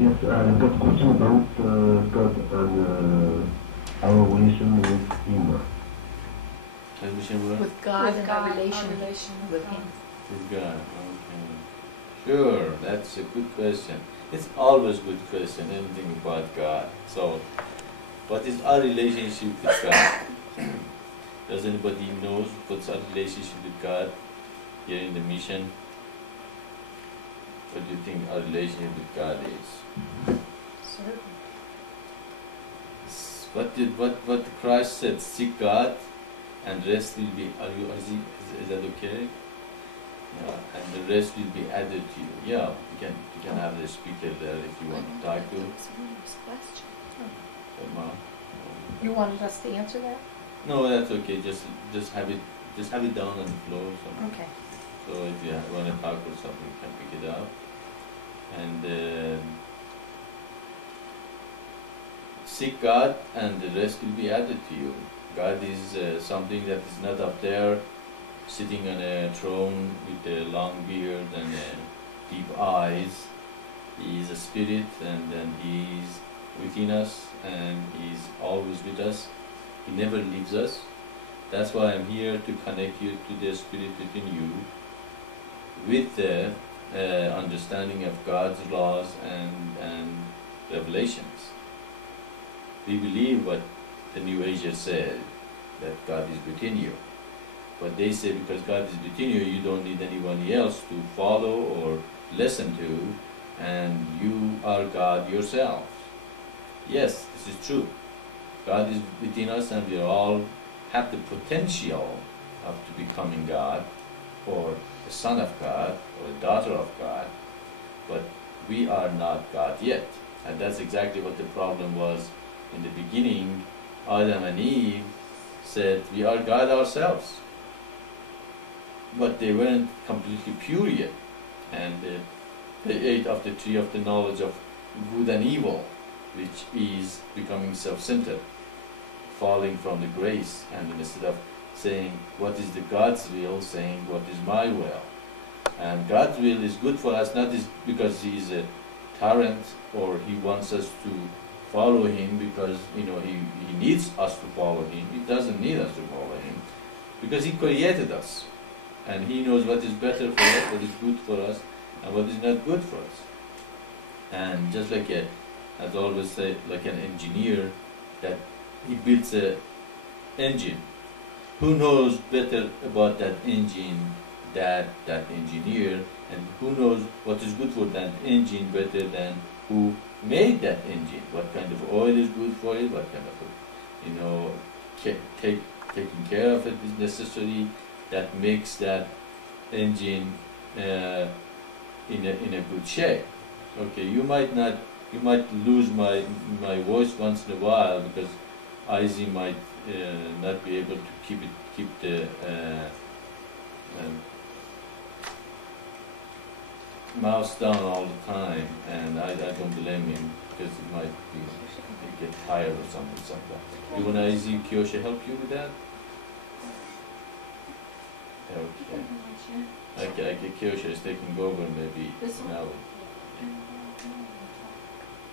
Yes, I've got a question about God and our relation with Him. With God and our relation with Him. With God, okay. Sure, that's a good question. It's always a good question, anything about God. So, what is our relationship with God? Does anybody knows what's our relationship with God here in the mission? What do you think our relationship with God is? What Christ said, seek God and rest will be, is that okay? Yeah, and the rest will be added to you. Yeah, you can have the speaker there if you want to talk to. You wanted us to answer that? No, that's okay. Just have it down on the floor. Okay. So if you want to talk or something, you can pick it up. And seek God, and the rest will be added to you. God is something that is not up there, sitting on a throne with a long beard and deep eyes. He is a spirit, and then He is within us, and He is always with us. He never leaves us. That's why I'm here to connect you to the spirit within you with the understanding of God's laws and revelations. We believe what the New Agers said, that God is within you. But they say because God is within you, you don't need anyone else to follow or listen to, and you are God yourself. Yes, this is true. God is within us, and we all have the potential of to becoming God, or a son of God, or a daughter of God, but we are not God yet. And that's exactly what the problem was in the beginning. Adam and Eve said, we are God ourselves. But they weren't completely pure yet. And they ate of the tree of the knowledge of good and evil, which is becoming self-centered, falling from the grace, and instead of saying, what is the God's will, saying, what is my will? And God's will is good for us, not because He is a tyrant, or He wants us to follow Him because, He needs us to follow Him. He doesn't need us to follow Him, because He created us. And He knows what is better for us, what is good for us, and what is not good for us. And just like as I always say, like an engineer, that he builds an engine. Who knows better about that engine than that engineer? And who knows what is good for that engine better than who made that engine? What kind of oil is good for it? What kind of, taking care of it is necessary. That makes that engine in a good shape. Okay, you might lose my voice once in a while because I-Ching might not be able to keep the mouse down all the time, and I don't blame him because it might get tired or something like that. You want I-Ching Kyosha help you with that? Okay, Kyosha is taking over maybe now.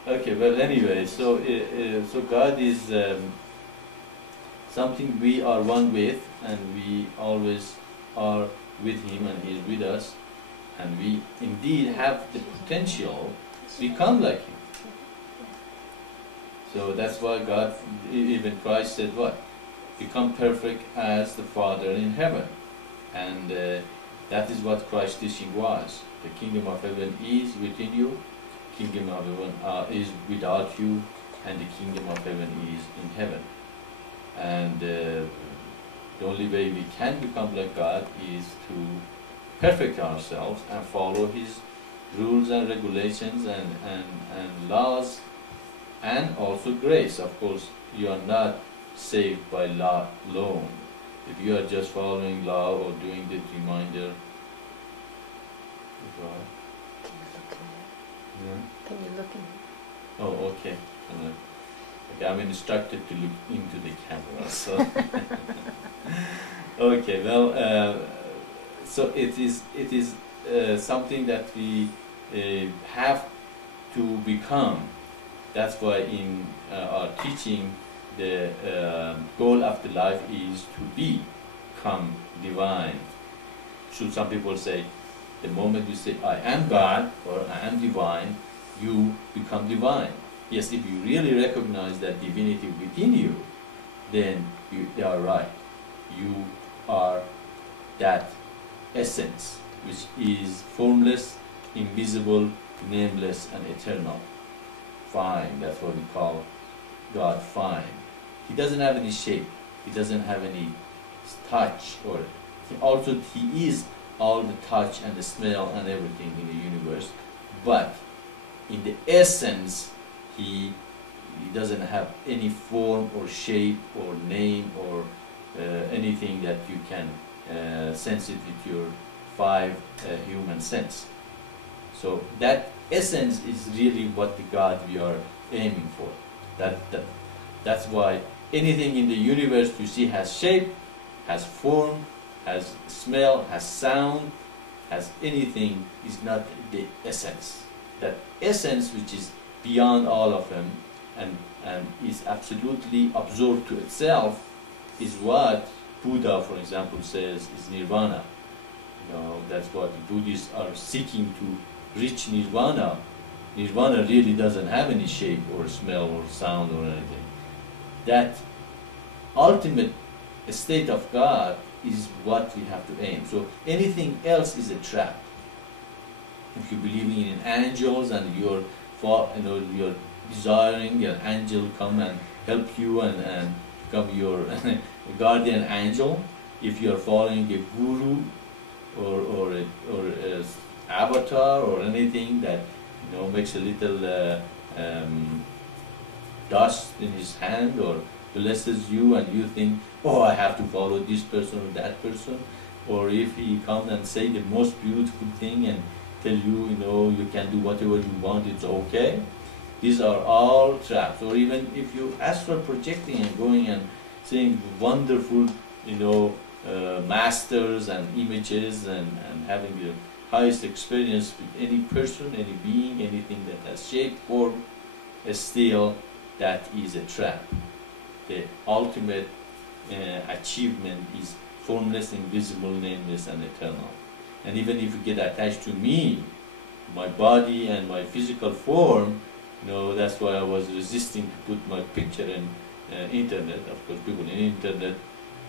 Okay, well anyway, so God is something we are one with, and we always are with Him, and He is with us, and we indeed have the potential to become like Him. So that's why God, even Christ said what? Become perfect as the Father in heaven. And that is what Christ's teaching was. The kingdom of heaven is within you, kingdom of heaven is without you, and the kingdom of heaven is in heaven. And the only way we can become like God is to perfect ourselves and follow His rules and regulations and laws, and also grace. Of course, you are not saved by law alone. If you are just following law or doing the reminder, Can you look in? Oh, okay. Okay, I'm instructed to look into the camera. So, okay. Well, so it is something that we have to become. That's why in our teaching, the goal of the life is to become divine. So some people say, the moment you say, I am God, or I am divine, you become divine. Yes, if you really recognize that divinity within you, then you are right. You are that essence, which is formless, invisible, nameless, and eternal. Fine, that's what we call God, fine. He doesn't have any shape, he doesn't have any touch, or also he is all the touch and the smell and everything in the universe, but in the essence he doesn't have any form or shape or name or anything that you can sense it with your five human sense. So that essence is really what the God we are aiming for. That's why anything in the universe you see has shape, has form, has smell, has sound, has anything, is not the essence. That essence which is beyond all of them and is absolutely absorbed to itself is what Buddha, for example, says is nirvana. That's what the Buddhists are seeking to reach nirvana. Nirvana really doesn't have any shape or smell or sound or anything. That ultimate state of God is what we have to aim. So anything else is a trap. If you're believing in angels and you're desiring an angel come and help you and become your guardian angel, if you're following a guru or a avatar or anything that makes a little dust in his hand or blesses you and you think, oh, I have to follow this person or that person, or if he comes and say the most beautiful thing and tell you, you can do whatever you want, it's okay. These are all traps. Or even if you astral projecting and going and seeing wonderful, masters and images and having the highest experience with any person, any being, anything that has shape, form, still that is a trap. The ultimate achievement is formless, invisible, nameless, and eternal. And even if you get attached to me, my body and my physical form, that's why I was resisting to put my picture in internet. Of course, people in internet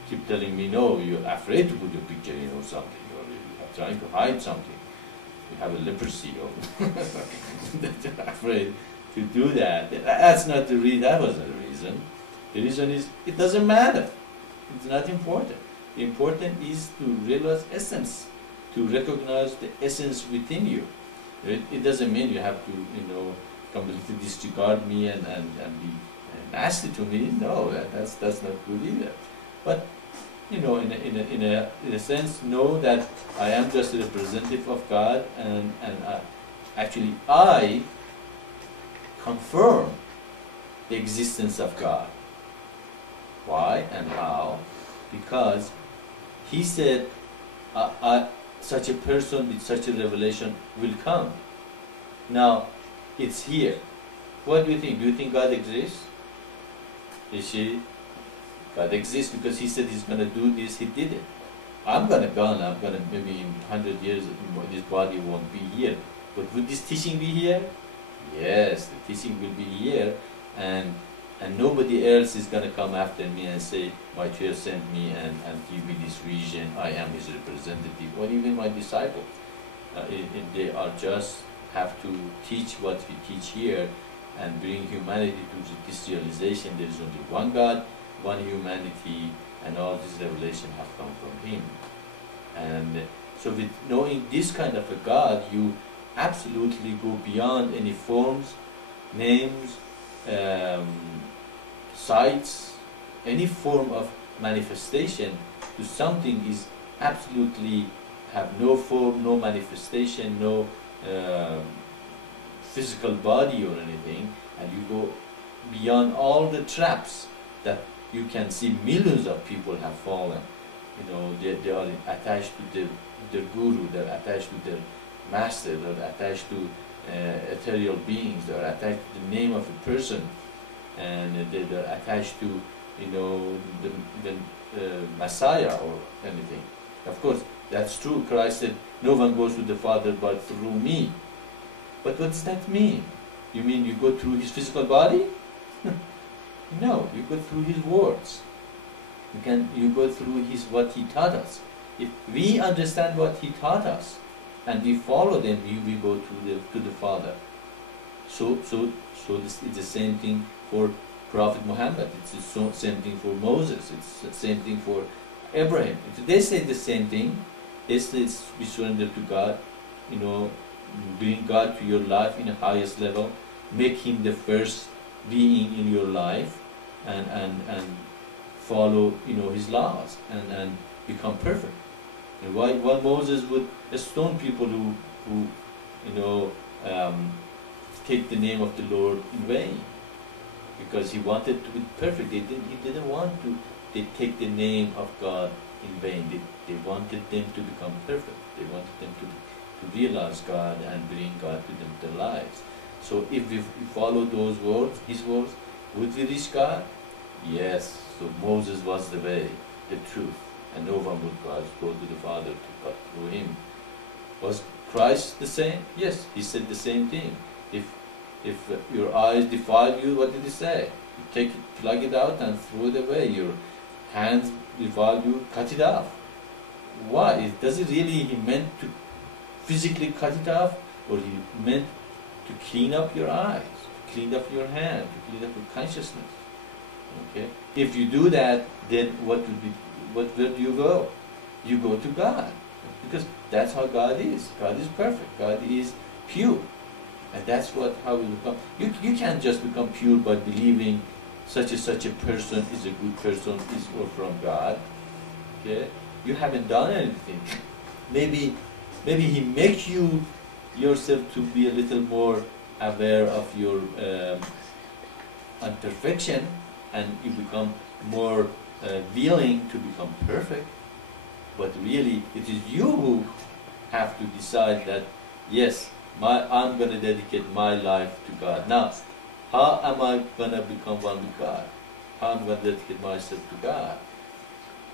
keep telling me, no, you're afraid to put your picture in or something, or you're trying to hide something. You have a leprosy or that you're afraid to do that. That's not the reason. That wasn't the reason. The reason is it doesn't matter. It's not important. The important is to realize essence, to recognize the essence within you. It doesn't mean you have to, completely disregard me and be nasty to me. No, that's not good either. But in a sense, know that I am just a representative of God, and actually I confirm the existence of God. Why and how? Because he said such a person with such a revelation will come. Now, it's here. What do you think? Do you think God exists? God exists because he said he's going to do this, he did it. I'm going to maybe in 100 years, this body won't be here. But would this teaching be here? Yes, the teaching will be here, and nobody else is going to come after me and say, Maitreya sent me and give me this vision, I am his representative, or even my disciple. They are just have to teach what we teach here and bring humanity to this realization there is only one God, one humanity, and all this revelation have come from him. And so with knowing this kind of a God, you absolutely go beyond any forms, names, sights, any form of manifestation to something is absolutely have no form, no manifestation, no physical body or anything, and you go beyond all the traps that you can see. Millions of people have fallen. They are attached to their guru, they're attached to their master, they're attached to ethereal beings. They are attached to the name of a person, and they're attached to, the Messiah or anything. Of course, that's true. Christ said, "No one goes to the Father but through me." But what does that mean? You mean you go through his physical body? No, you go through his words. You go through what he taught us. If we understand what he taught us and we follow them, we go to the Father. So this is the same thing for Prophet Muhammad. It's the same thing for Moses. It's the same thing for Abraham. They say the same thing. They say we surrender to God. Bring God to your life in the highest level. Make Him the first being in your life, and follow His laws and become perfect. And why Moses would stone people who take the name of the Lord in vain, because he wanted to be perfect. He didn't want to take the name of God in vain. They wanted them to become perfect. They wanted them to realize God and bring God to their lives. So if we follow those words, his words, would we reach God? Yes. So Moses was the way, the truth, and no one would go to the Father through him. Was Christ the same? Yes, he said the same thing. If your eyes defile you, what did he say? You take it, plug it out and throw it away. Your hands defile you, cut it off. Why? Does it really he meant to physically cut it off, or he meant to clean up your eyes, to clean up your hand, to clean up your consciousness? Okay. If you do that, then where do you go? You go to God, because that's how God is. God is perfect. God is pure, and that's how we become. You can't just become pure by believing such a person is a good person, or from God. Okay. You haven't done anything. Maybe he makes you yourself to be a little more aware of your imperfection, and you become more willing to become perfect. But really, it is you who have to decide that, yes, I'm going to dedicate my life to God. Now, how am I going to become one with God? How am I going to dedicate myself to God?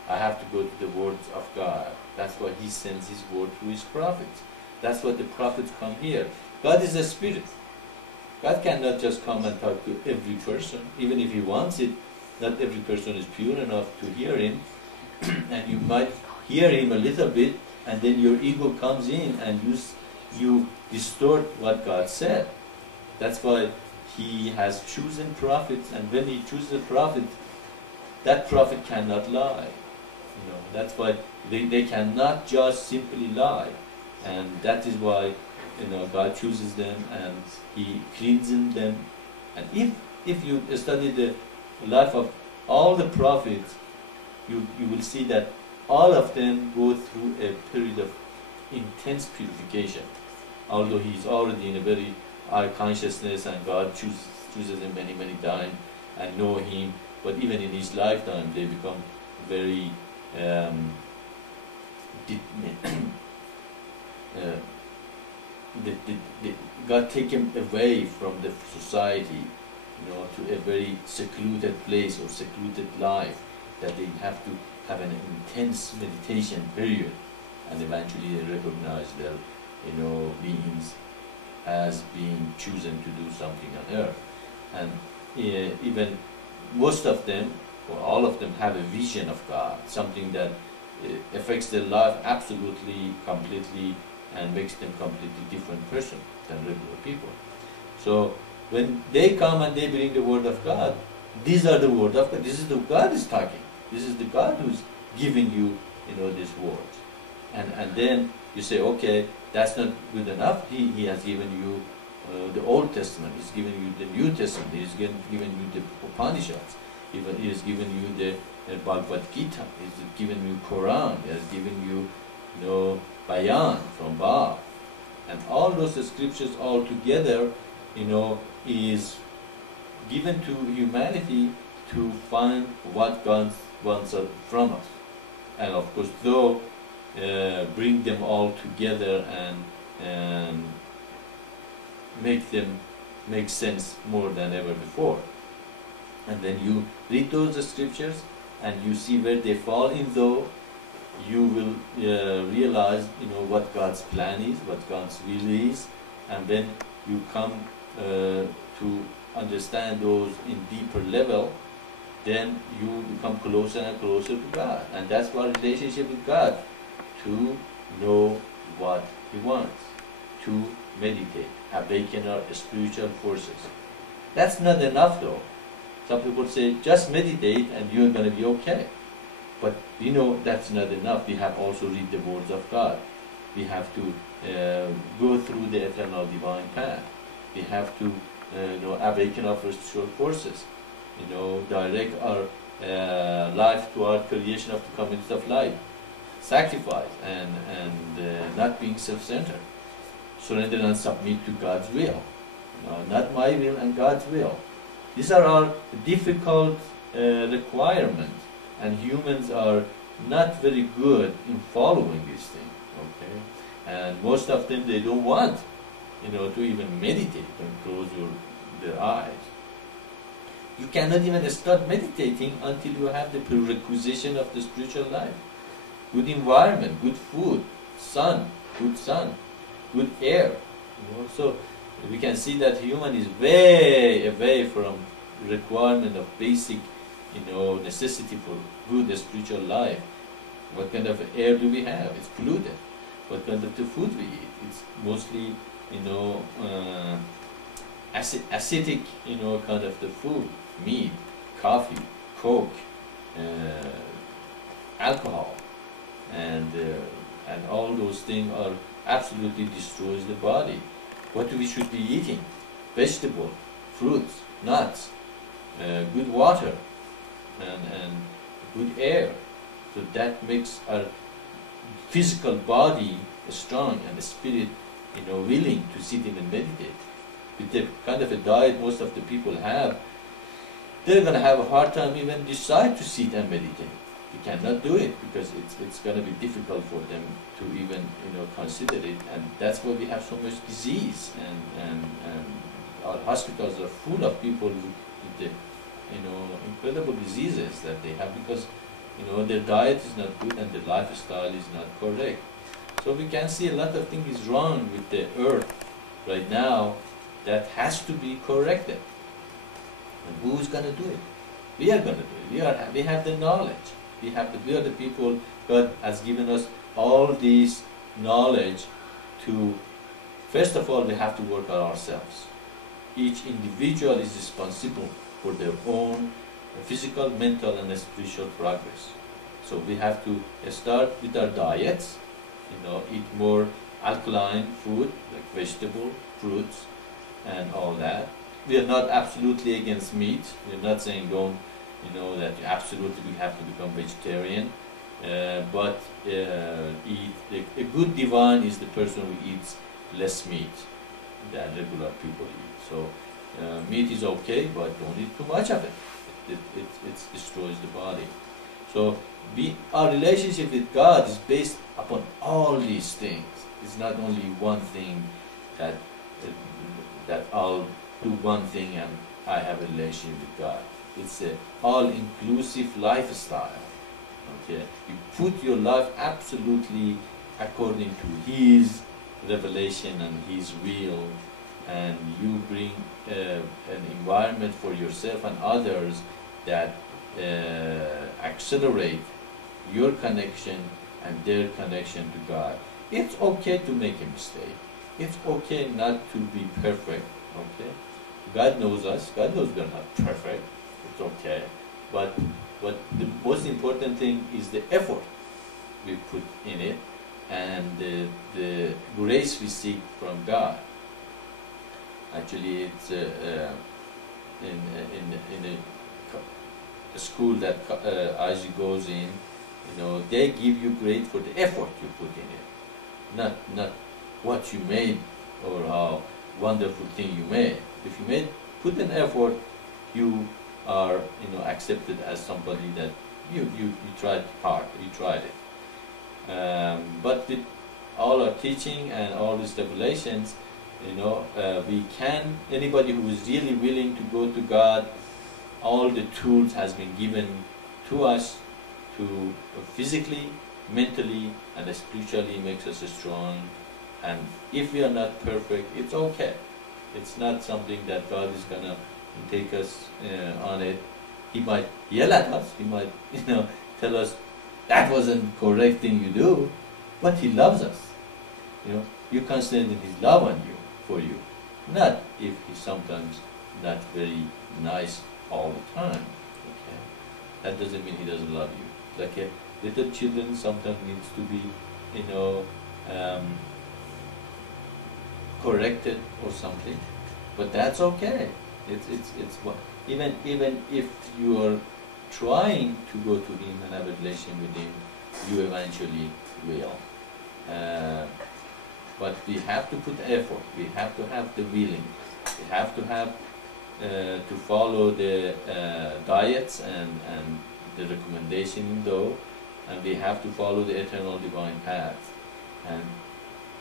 I have to go to the words of God. That's why He sends His word through His prophets. That's why the prophets come here. God is a spirit. God cannot just come and talk to every person, even if He wants it. Not every person is pure enough to hear Him, and you might hear Him a little bit, and then your ego comes in and you distort what God said. That's why He has chosen prophets, and when He chooses a prophet, that prophet cannot lie. That's why they cannot just simply lie, and that is why God chooses them and He cleanses them. And if you study the life of all the prophets, you will see that all of them go through a period of intense purification. Although he is already in a very high consciousness, and God chooses him many times and know him, but even in his lifetime they become very God take him away from the society, to a very secluded place or secluded life, that they have to have an intense meditation period, and eventually they recognize their beings as being chosen to do something on earth. And even most of them, or all of them, have a vision of God, something that affects their life absolutely, completely, and makes them completely different person than regular people. So when they come and they bring the word of God, these are the word of God. This is the God is talking. This is the God who's giving you, these words. And then you say, okay, that's not good enough. He has given you the Old Testament. He's given you the New Testament. He's given you the Upanishads. He has given you the Bhagavad Gita. He's given you Quran. He has given you, Bayan from Bach. And all those scriptures all together, is given to humanity to find what God wants from us. And of course, though, bring them all together and make them make sense more than ever before. And then you read those scriptures and you see where they fall in, though you will realize, what God's plan is, what God's will is, and when you come to understand those in deeper level, then you become closer and closer to God. And that's our relationship with God, to know what He wants, to meditate, awaken our spiritual forces. That's not enough though. Some people say, just meditate and you're going to be okay. But we know that's not enough. We have also read the words of God. We have to go through the eternal divine path. We have to awaken our spiritual forces. Direct our life toward creation of the community of life. Sacrifice and not being self-centered. Surrender and submit to God's will. Not my will and God's will. These are all difficult requirements, and humans are not very good in following these things. Okay, and most of them they don't want, to even meditate and close their eyes. You cannot even start meditating until you have the prerequisite of the spiritual life: good environment, good food, good air. So we can see that human is way away from requirement of basic, necessity for good spiritual life. What kind of air do we have? It's polluted. What kind of the food we eat? It's mostly, acidic, kind of the food, meat, coffee, coke, alcohol, and all those things are absolutely destroys the body. What we should be eating? Vegetable, fruits, nuts, good water, and good air. So that makes our physical body strong and the spirit, willing to sit in and meditate. With the kind of a diet most of the people have, they're going to have a hard time even decide to sit and meditate. They cannot do it because it's going to be difficult for them to even consider it, and that's why we have so much disease, and our hospitals are full of people with the incredible diseases that they have because their diet is not good and their lifestyle is not correct. So we can see a lot of things is wrong with the earth right now that has to be corrected. And who's going to do it? We are going to do it. We have the knowledge. We are the people. God has given us all this knowledge to, first of all, we have to work on ourselves. Each individual is responsible for their own physical, mental, and spiritual progress. So we have to start with our diets, eat more alkaline food, like vegetable, fruits, and all that. We are not absolutely against meat. We are not saying don't, that you absolutely have to become vegetarian. But eat. A good divine is the person who eats less meat than regular people eat. So meat is okay, but don't eat too much of it. It destroys the body. So our relationship with God is based upon all these things. It's not only one thing that I'll do one thing and I have a relationship with God. It's an all-inclusive lifestyle. Okay, you put your life absolutely according to His revelation and His will, and you bring an environment for yourself and others that accelerate your connection and their connection to God. It's okay to make a mistake. It's okay not to be perfect. Okay, God knows us. God knows we're not perfect. It's okay, but the most important thing is the effort we put in it and the grace we seek from God. Actually, it's in a school that I-Ching goes in. They give you grade for the effort you put in it, not what you made or how wonderful thing you made. If you put an effort, you are accepted as somebody that you tried hard, you tried it. But with all our teaching and all these revelations, We can, anybody who is really willing to go to God, all the tools has been given to us to physically, mentally, and spiritually makes us strong. And if we are not perfect, it's okay. It's not something that God is gonna take us on it. He might yell at us. He might, tell us that wasn't correct thing you do, but He loves us. You can stand in His love on you, for you, not if He's sometimes not very nice all the time. Okay, that doesn't mean He doesn't love you. Like a little children sometimes needs to be, corrected or something, but that's okay. It's what even if you are trying to go to Him and have a relation with Him, you eventually will. But we have to put effort. We have to have the willing. We have to have to follow the diets and the recommendation though, and we have to follow the eternal divine path. And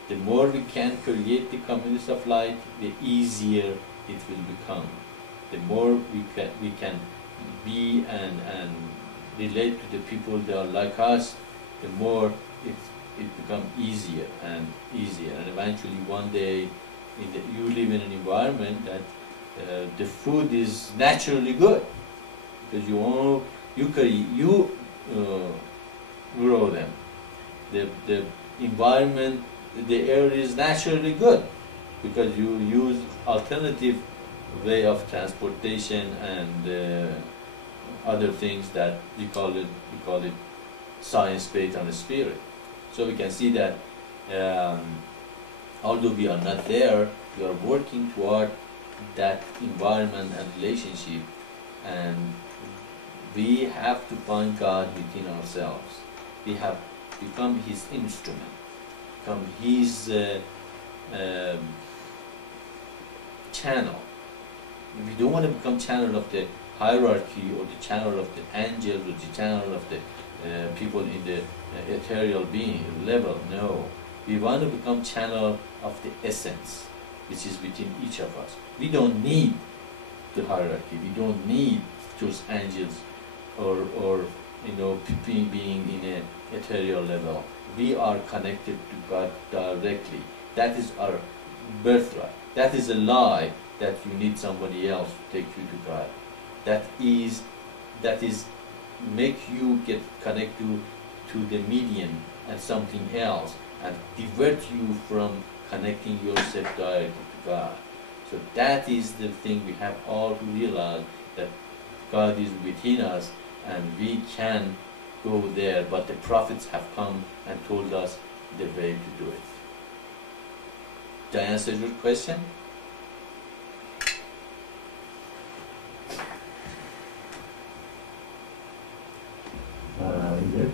the more we can create the communities of light, the easier it will become. The more we can be and relate to the people that are like us, the more it becomes easier and easier. And eventually one day you live in an environment that the food is naturally good because you grow them. The environment, the air is naturally good because you use alternative way of transportation and other things that we call it science based on the spirit. So we can see that although we are not there, we are working toward that environment and relationship, and we have to find God within ourselves. We have become His instrument, become His channel. We don't want to become channel of the hierarchy or the channel of the angels or the channel of the people in the ethereal being level. No, we want to become channel of the essence which is within each of us. We don't need the hierarchy. We don't need those angels or being in an ethereal level. We are connected to God directly. That is our birthright. That is a lie that you need somebody else to take you to God. That is make you get connected to the medium and something else and divert you from connecting yourself directly to God. So that is the thing we have all to realize, that God is within us and we can go there, but the prophets have come and told us the way to do it. Did I answer your question? Yes.